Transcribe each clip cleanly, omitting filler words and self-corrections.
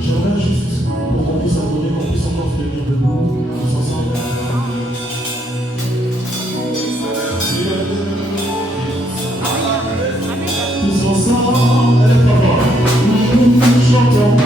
J'aimerais juste pour qu'on puisse adorer, qu'on puisse encore se tenir debout, tous ensemble. Tous ensemble, elle est pas bonne. Chantons.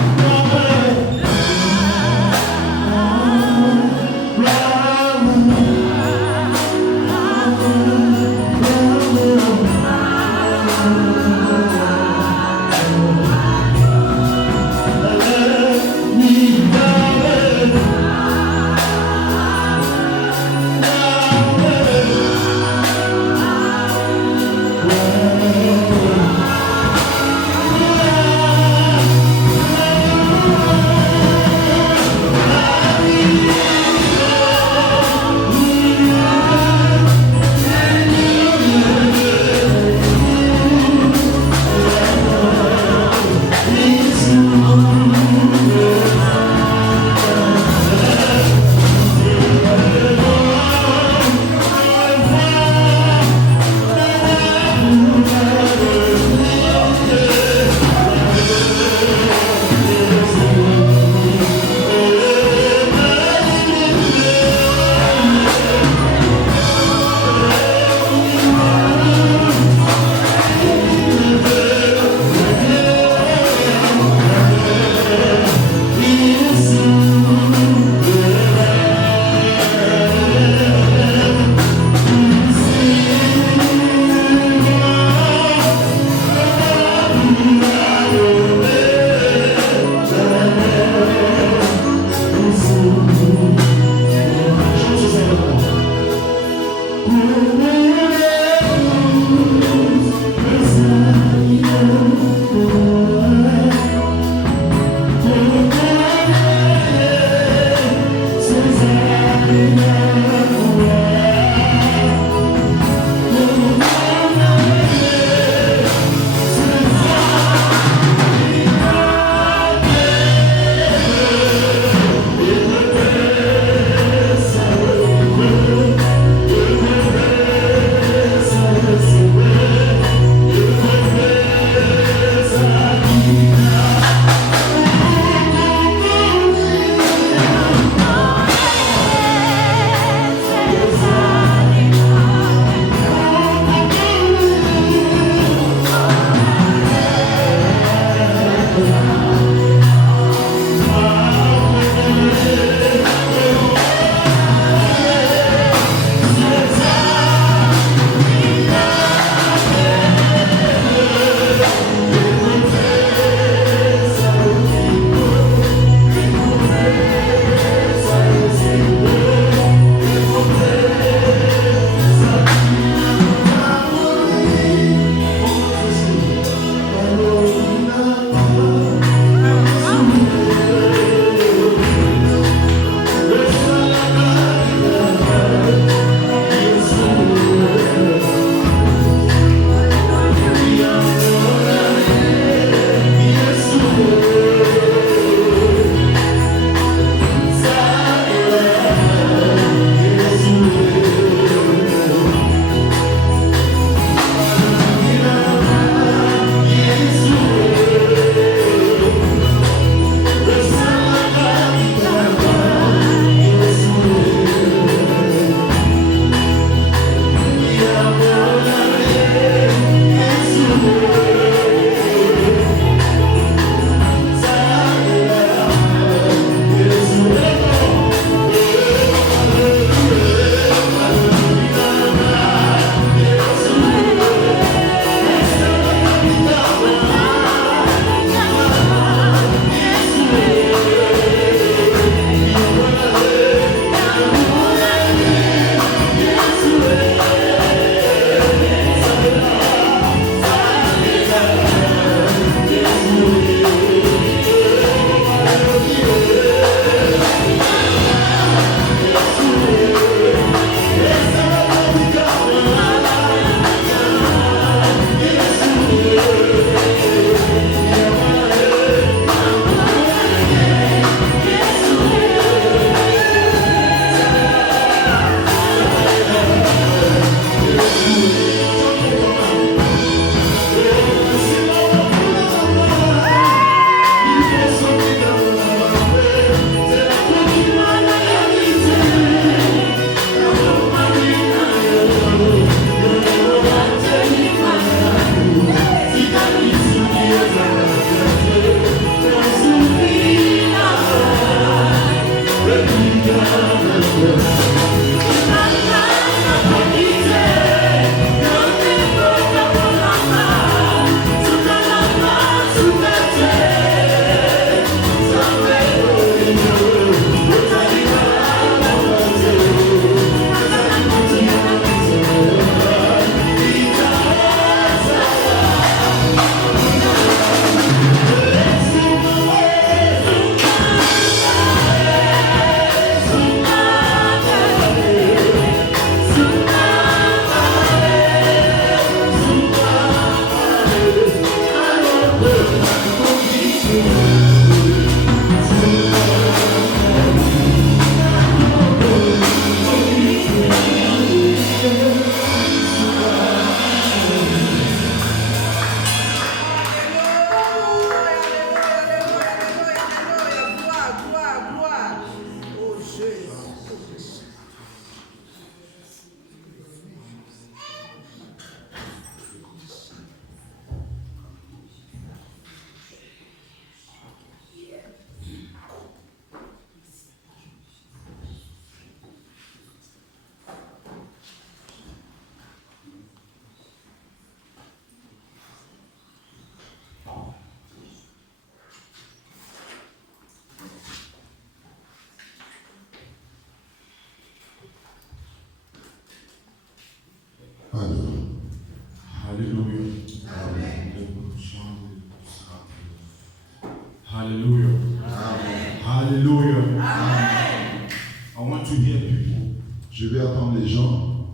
Je vais attendre les gens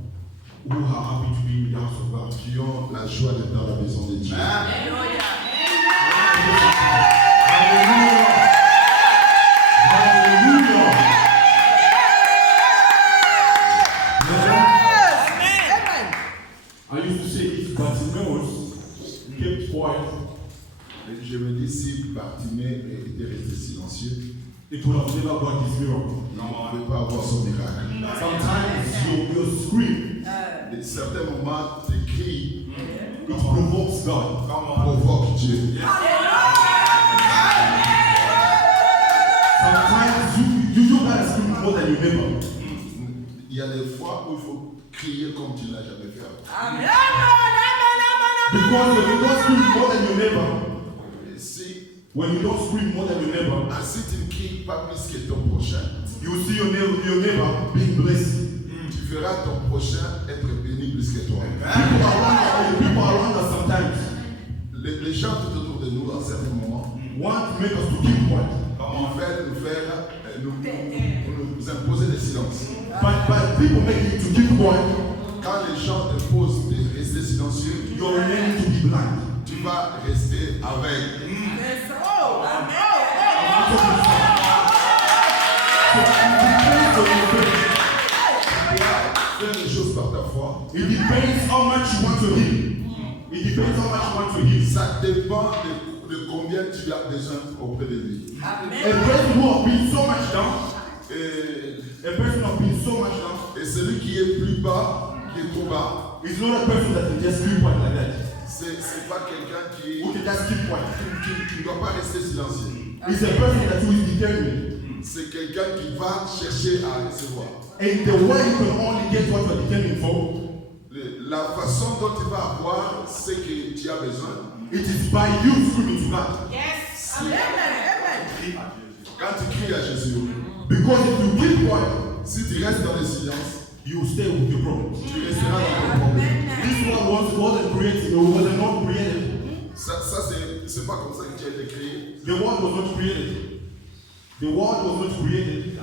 who are happy to be in the house of God. qui ont la joie d'être dans la maison de Dieu. Hallelujah. Hallelujah. I used to say if Bartimaeus kept quiet, Et je me dis, si Bartimée était resté silencieux, it would have never got his miracle. il ne pouvait pas avoir son miracle. Sometimes you scream, À certains moments, tes cris it provokes God. provoquent Dieu. Sometimes you gotta scream more than your neighbor. Il y a des fois où il faut crier comme tu ne l'as jamais fait. Because when you don't scream more than your neighbor, Et si, when you don't scream more than your neighbor, si tu ne cries pas plus que ton prochain, you will see your neighbor being blessed. tu verras ton prochain être béni plus que toi. People around us sometimes Les gens tout autour de nous, à certains moments, want to make us to keep quiet. ils veulent nous imposer des silences. But people make you to keep quiet, Quand les gens t'imposent de rester silencieux, you're remaining to be blind. tu vas rester avec. Faire les choses par ta foi. It depends how much you want to heal. It depends how much you want to heal. Ça dépend de combien tu as besoin auprès de lui. A person who has been so much down, Et, a person who has been so much down, et celui qui est plus bas, qui est trop bas, is not a person that can just keep quiet like that. c'est pas quelqu'un Who can just keep quiet. qui ne doit pas rester silencieux. It's a person that who is determined. C'est quelqu'un qui va chercher à recevoir. And the way you can only get what you are determined for, La façon dont tu vas avoir ce que tu as besoin, it is by you screaming to God. quand tu cries à Jésus, Because if you keep quiet, si tu restes dans le silence, you stay with your problem. tu resteras dans ton problème. This world wasn't created, it was not created. Ça c'est pas comme ça que tu as été créé. The world was not created. The world was not created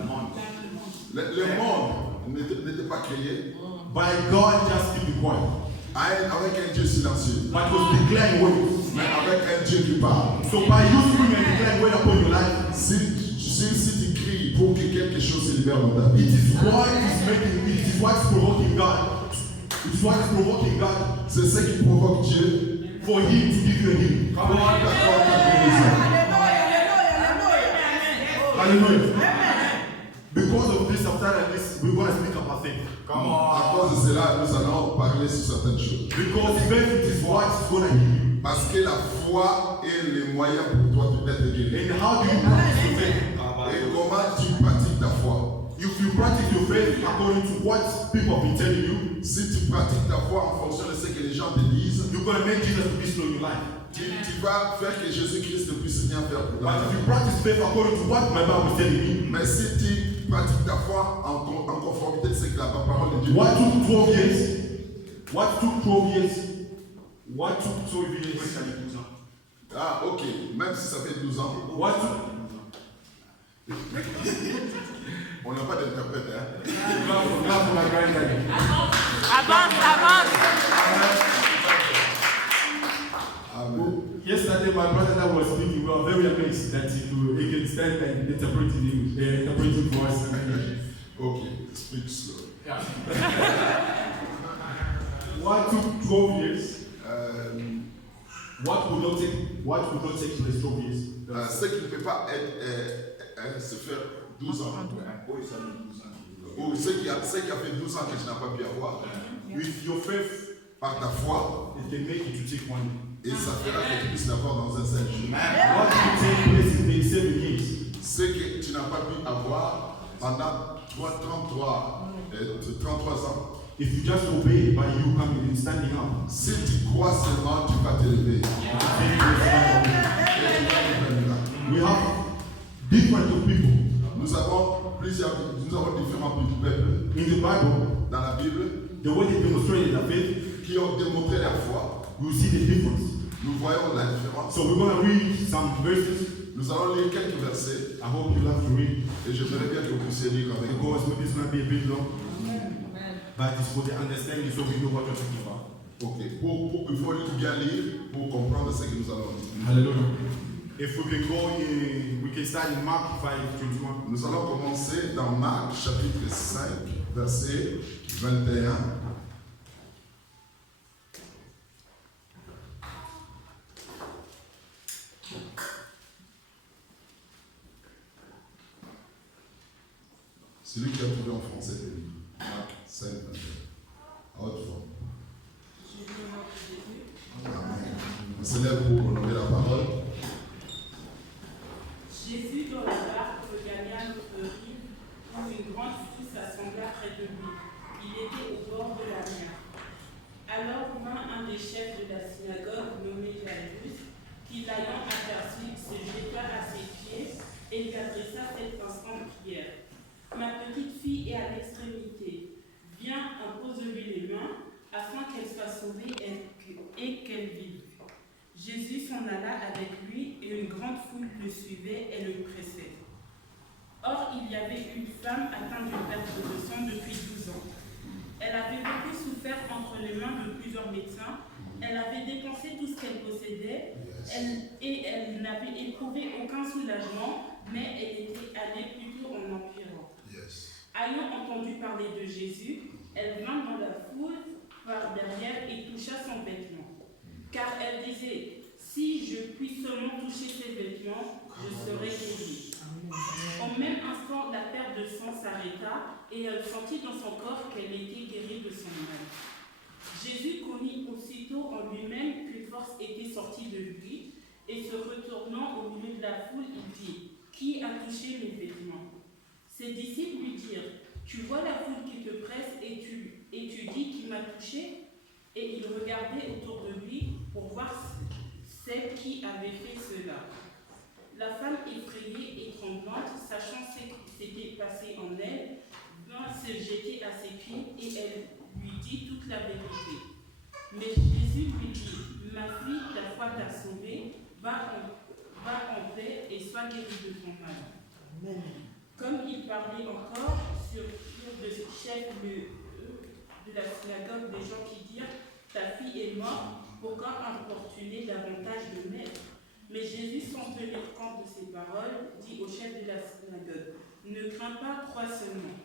Le monde n'était pas créé by God just keeping quiet, avec un Dieu silencieux, but was declaring words. mais avec un Dieu qui parle. So by you screaming and declaring word upon your life, Si tu cries pour que quelque chose se libère dans ta vie, it is what is making, it is what is provoking God. It is what is provoking God c'est ce qui provoque Dieu for Him to give you a healing. pour t'accorder ta guérison. Hallelujah. Because of this, after this, we're going to speak about things. À cause de cela, nous allons parler sur certaines choses. Because faith is what is going to heal you. Parce que la foi est le moyen pour toi d'être guéri. And how do you practice your faith? Et comment tu pratiques ta foi? If you practice your faith according to what people have been telling you, Si tu pratiques ta foi en fonction de ce que les gens te disent, you're going to make Jesus to be slow in your life. tu vas faire que Jésus-Christ ne puisse rien faire pour toi. But if you practice faith according to what my Bible is telling me, Mais si tu pratiques ta foi en conformité de ce que la parole de Dieu what dit, took 12 years? What took 12 years? What took 12 years? ah ok, même si ça fait 12 ans, What took? on n'a pas d'interprète. Hein? Clap for my granddaddy. Avance. Amen. Yesterday, my brother and I were speaking. We were very amazed that he can stand and interpreting for us. Ok, speak slow. What took 12 years? What would not take place 12 years? Ce qui ne peut pas se faire 12 ans. Ou ce qui a fait 12 ans que tu n'as pas pu avoir. With your faith, Par ta foi, it can make you to take 1 year. et ça fera que tu puisses l'avoir dans un seul jour. What would take place in the 7 years? Ce que tu n'as pas pu avoir pendant 33 ans. If you just obey by you coming and standing up. Si tu crois seulement, tu vas t'élever. We have different people. Nous avons différents peuples In the Bible, dans la Bible the way they demonstrated their faith, qui ont démontré leur foi. you see the difference. Nous voyons la différence. So we're going to read some verses. Nous allons lire quelques versets I hope you love to read et j'aimerais bien que vous puissiez lire avec moi. because maybe it's going to be a bit long. But it's for the understanding so we know what we're talking about. Ok, il faut bien lire pour comprendre ce que nous allons dire. Hallelujah. If we can go in, we can start in Mark 5:21. Nous allons commencer dans Marc chapitre 5, verset 21. Celui qui a trouvé en français, Marc 5, 21. À haute voix. Amen. On se lève pour honorer la parole. Jésus, dans la barque, regagna notre rive, où une grande foule s'assembla près de lui. Il était au bord de la mer. Alors vint un des chefs de la synagogue, nommé Jairus, qui l'ayant aperçu, se jeta à ses pieds et lui adressa cette instante prière. Ma petite fille est à l'extrémité. Viens, impose-lui les mains, afin qu'elle soit sauvée et qu'elle vive. Jésus s'en alla avec lui et une grande foule le suivait et le pressait. Or, il y avait une femme atteinte d'une perte de sang depuis 12 ans. Elle avait beaucoup souffert entre les mains de plusieurs médecins. Elle avait dépensé tout ce qu'elle possédait et elle n'avait éprouvé aucun soulagement, mais elle était allée plutôt en empirant. Ayant entendu parler de Jésus, elle vint dans la foule par derrière et toucha son vêtement. Car elle disait, si je puis seulement toucher ses vêtements, je serai guérie. Au même instant, la perte de sang s'arrêta et elle sentit dans son corps qu'elle était guérie de son mal. Jésus connut aussitôt en lui-même qu'une force était sortie de lui et se retournant au milieu de la foule, il dit, qui a touché mes vêtements? Ses disciples lui dirent, tu vois la foule qui te presse et tu dis qui m'a touché? Et il regardait autour de lui pour voir celle qui avait fait cela. La femme effrayée et tremblante, sachant ce qui s'était passé en elle, vint se jeter à ses pieds et elle lui dit toute la vérité. Mais Jésus lui dit, ma fille, ta foi t'a sauvée, va en paix et sois guérie de ton mal. Amen. Comme il parlait encore sur le chef de la synagogue, des gens qui dirent, ta fille est morte, pourquoi importuner davantage le maître? Mais Jésus, sans tenir compte de ces paroles, dit au chef de la synagogue, ne crains pas, crois seulement.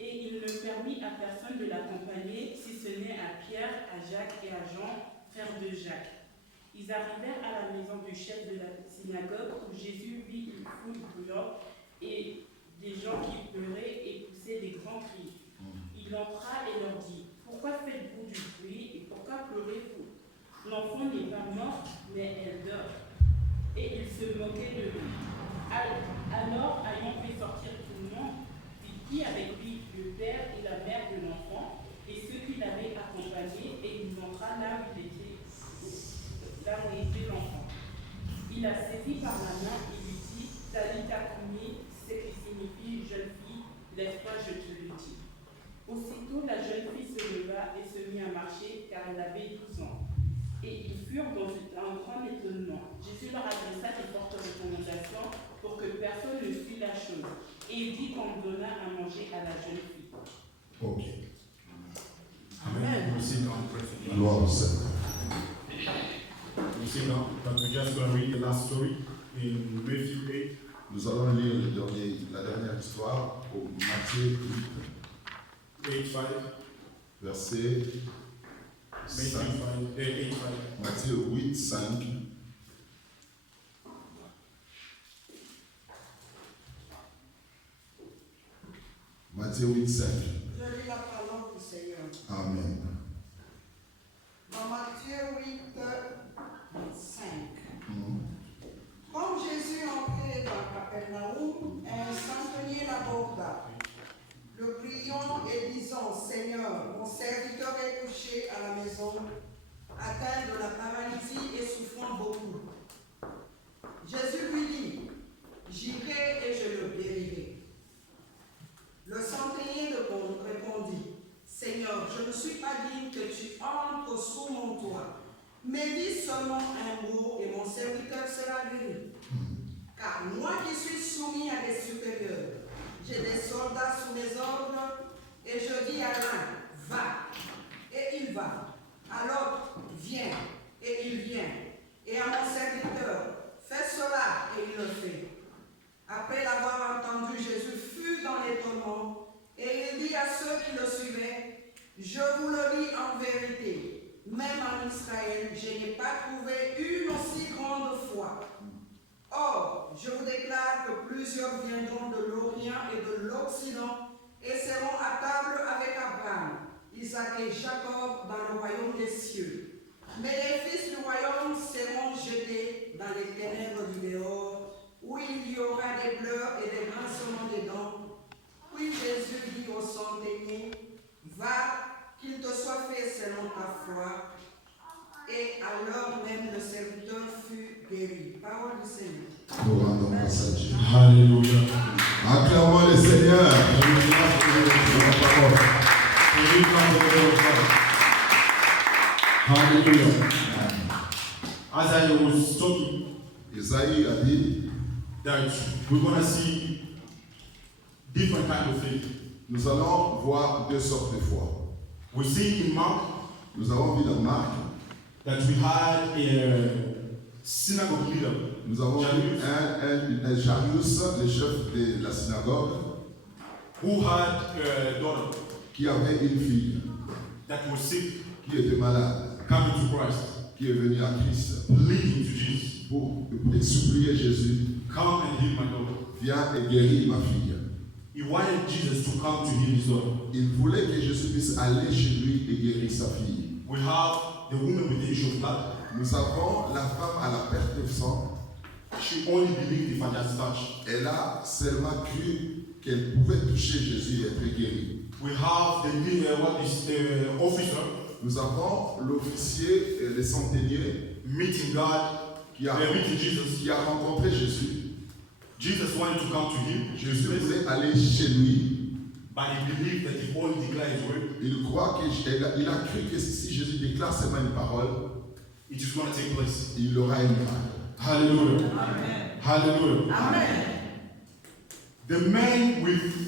Et il ne permit à personne de l'accompagner, si ce n'est à Pierre, à Jacques et à Jean, frères de Jacques. Ils arrivèrent à la maison du chef de la synagogue, où Jésus vit une foule bruyante et des gens qui pleuraient et poussaient des grands cris. Il entra et leur dit, pourquoi faites-vous du bruit et pourquoi pleurez-vous? L'enfant n'est pas morte, mais elle dort. Et il se moquait de lui. Alors, ayant fait sortir tout le monde, il prit avec lui le père et la mère de l'enfant et ceux qui l'avaient accompagné, et il entra là où était l'enfant. Il la saisit par la main et lui dit, Talita Kumi, ce qui signifie jeune fille, lève-toi, je te le dis. Aussitôt, la jeune fille se leva et se mit à marcher, car elle avait 12 ans. Et ils furent dans un grand étonnement. Jésus leur adressa de fortes recommandations pour que personne ne fît la chose. Et il dit qu'on donna à manger à la jeune fille. Ok. Amen. Gloire au Seigneur. You see now, but we're just going to read the last story in Matthew 8. Nous allons lire la dernière histoire au Matthieu 8:5. verset Matthew 8:5. Matthieu 8, 5. Matthieu 8, 5. Je lis la parole du Seigneur. Amen. Dans Matthieu 8, 5. Comme Jésus entrait dans Capernaum, un centenier l'aborda, le priant et disant, Seigneur, mon serviteur est couché à la maison, atteint de la paralysie et souffrant beaucoup. Jésus lui dit, j'irai et je le guérirai. Le centenier répondit, Seigneur, je ne suis pas digne que tu entres sous mon toit, mais dis seulement un mot et mon serviteur sera guéri. Car moi qui suis soumis à des supérieurs, j'ai des soldats sous mes ordres, Et je dis à l'un, va, et il va. À l'autre, viens, et il vient. Et à mon serviteur, fais cela, et il le fait. Après l'avoir entendu, Jésus fut dans l'étonnement, et il dit à ceux qui le suivaient, je vous le dis en vérité, même en Israël, je n'ai pas trouvé une aussi grande foi. Or, je vous déclare que plusieurs viendront de l'Orient et de l'Occident et seront à table avec Abraham, Isaac et Jacob dans le royaume des cieux. Mais les fils du royaume seront jetés dans les ténèbres du dehors, où il y aura des pleurs et des grincements des dents. Puis Jésus dit au centenier, va, qu'il te soit fait selon ta foi. Et à l'heure même, le serviteur fut guéri. Parole du Seigneur. Nous rendons grâce à Dieu. Hallelujah. Acclamons le Seigneur. Hallelujah. As I was talking, Isaïe a dit, that we're going to see different kind of faith. nous allons voir deux sortes de foi. We see in Mark Nous avons vu dans Marc, that we had a synagogue leader, nous avons vu un Jairus, le chef de la synagogue, who had a daughter qui avait une fille that was sick, qui était malade, coming to Christ, qui est venue à Christ leading to Jesus. pour supplier Jésus, Come and heal my daughter. viens et guéris ma fille. He wanted Jesus to come to heal his daughter. Il voulait que Jésus puisse aller chez lui et guérir sa fille. We have the woman with the issue of blood. Nous avons la femme à la perte de sang. She only believed if I just touch. Elle a seulement cru qu'elle pouvait toucher Jésus et être guérie. We have the officer Nous avons l'officier, le centenier, meeting God, qui a meeting Jesus. rencontré Jésus. Jesus wanted to come to him. Jésus voulait aller chez lui. But he believed that if only declare his word, Il croit qu'il a cru que si Jésus déclare seulement une parole, it is going to take place. il aura un miracle. Hallelujah. Amen. Hallelujah. Amen. The man with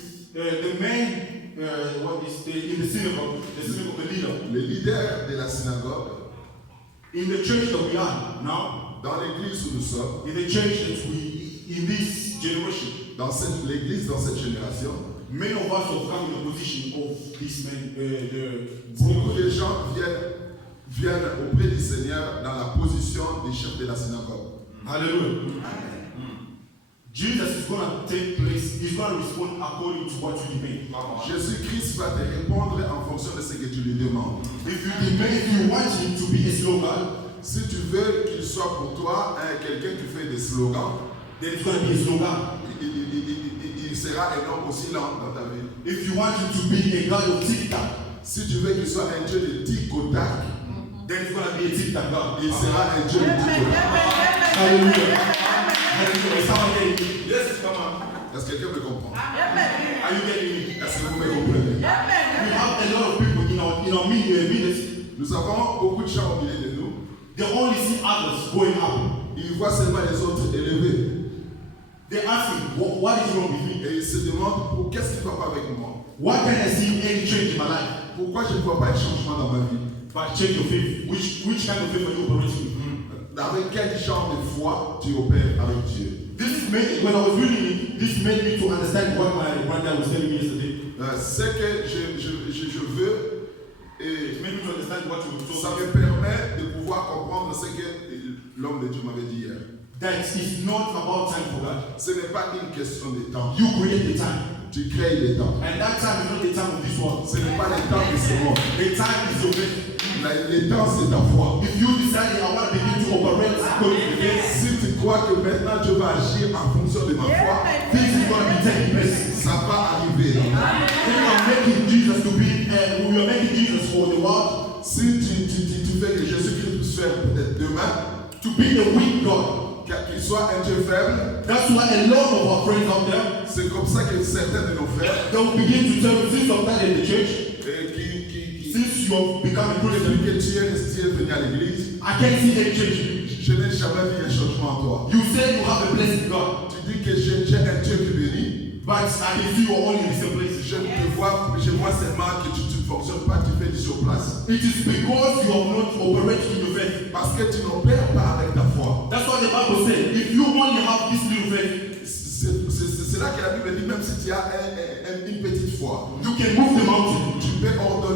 in the synagogue, the leader Le leader de la synagogue, in the church that we are now, dans l'église où nous sommes, in the church that we in this generation, dans l'église, dans cette génération, many of us have come in the position of this man, beaucoup de gens viennent auprès du Seigneur dans la position des chefs de la synagogue. Hallelujah. Jesus is going to take place, he's going to respond according to what you demand. Jésus-Christ va te répondre en fonction de ce que tu lui demandes. If you want him to be a slogan, Si tu veux qu'il soit pour toi quelqu'un qui fait des slogans, then it's going to be a slogan. il sera un homme aussi lent dans ta vie. If you want him to be a God of TikTok, Si tu veux qu'il soit un Dieu de tic-au-tac, then it's going to be a TikTok God. il sera un Dieu de tic-au-tac. Hallelujah. Yes, come on. Est-ce que quelqu'un me comprend? Are you getting me? Est-ce que vous me comprenez? We have a lot of people in our ministry. Nous avons beaucoup de gens au milieu de nous. They only see others going up. Ils voient seulement les autres élevés. They ask me, what is wrong with me? Et ils se demandent qu'est-ce qui ne va pas avec moi? Why can't I see any change in my life? Pourquoi je ne vois pas de changement dans ma vie? But change your faith. Which kind of faith are you operating with? Avec quel genre de foi tu opères avec Dieu? This made, when I was reading it, this made me to understand what my granddad was telling me yesterday. Ce que je veux, et It made me to understand what you were ça talking me permet de pouvoir comprendre ce que l'homme de Dieu m'avait dit hier. that it's not about time for God. Ce n'est pas une question de temps. You create the time. Tu crées le temps. And that time is not the time of this world. Ce n'est pas le temps de ce monde. The time is your faith. Le temps, c'est ta foi. If you decide I want to begin to operate according to the faith, Si tu crois que maintenant Dieu va agir en fonction de ma foi, this is going to be taking place. ça va arriver. We are making Jesus to be, we are making Jesus for the world Si tu fais que Jésus-Christ puisse faire peut-être demain, to be the weak God. qu'il soit un Dieu faible, That's why a lot of our friends out there, c'est comme ça que certains de nos frères they will begin to tell you, since you've done in the church, qui since you have become a Christian, depuis que tu es resté venu à l'église, I can't see any change. je n'ai jamais vu un changement en toi. You say you have a blessed God, Tu dis que j'ai un Dieu qui bénit, But I can see you're only in the same place. Je vois seulement que tu ne fonctionnes pas, tu fais du sur place. It is because you are not operating in your faith. Parce que tu n'opères pas avec ta foi. That's why the Bible says, if you only have this little faith, C'est là que la Bible dit, même si tu as une petite foi, you can move the mountain. tu peux ordonner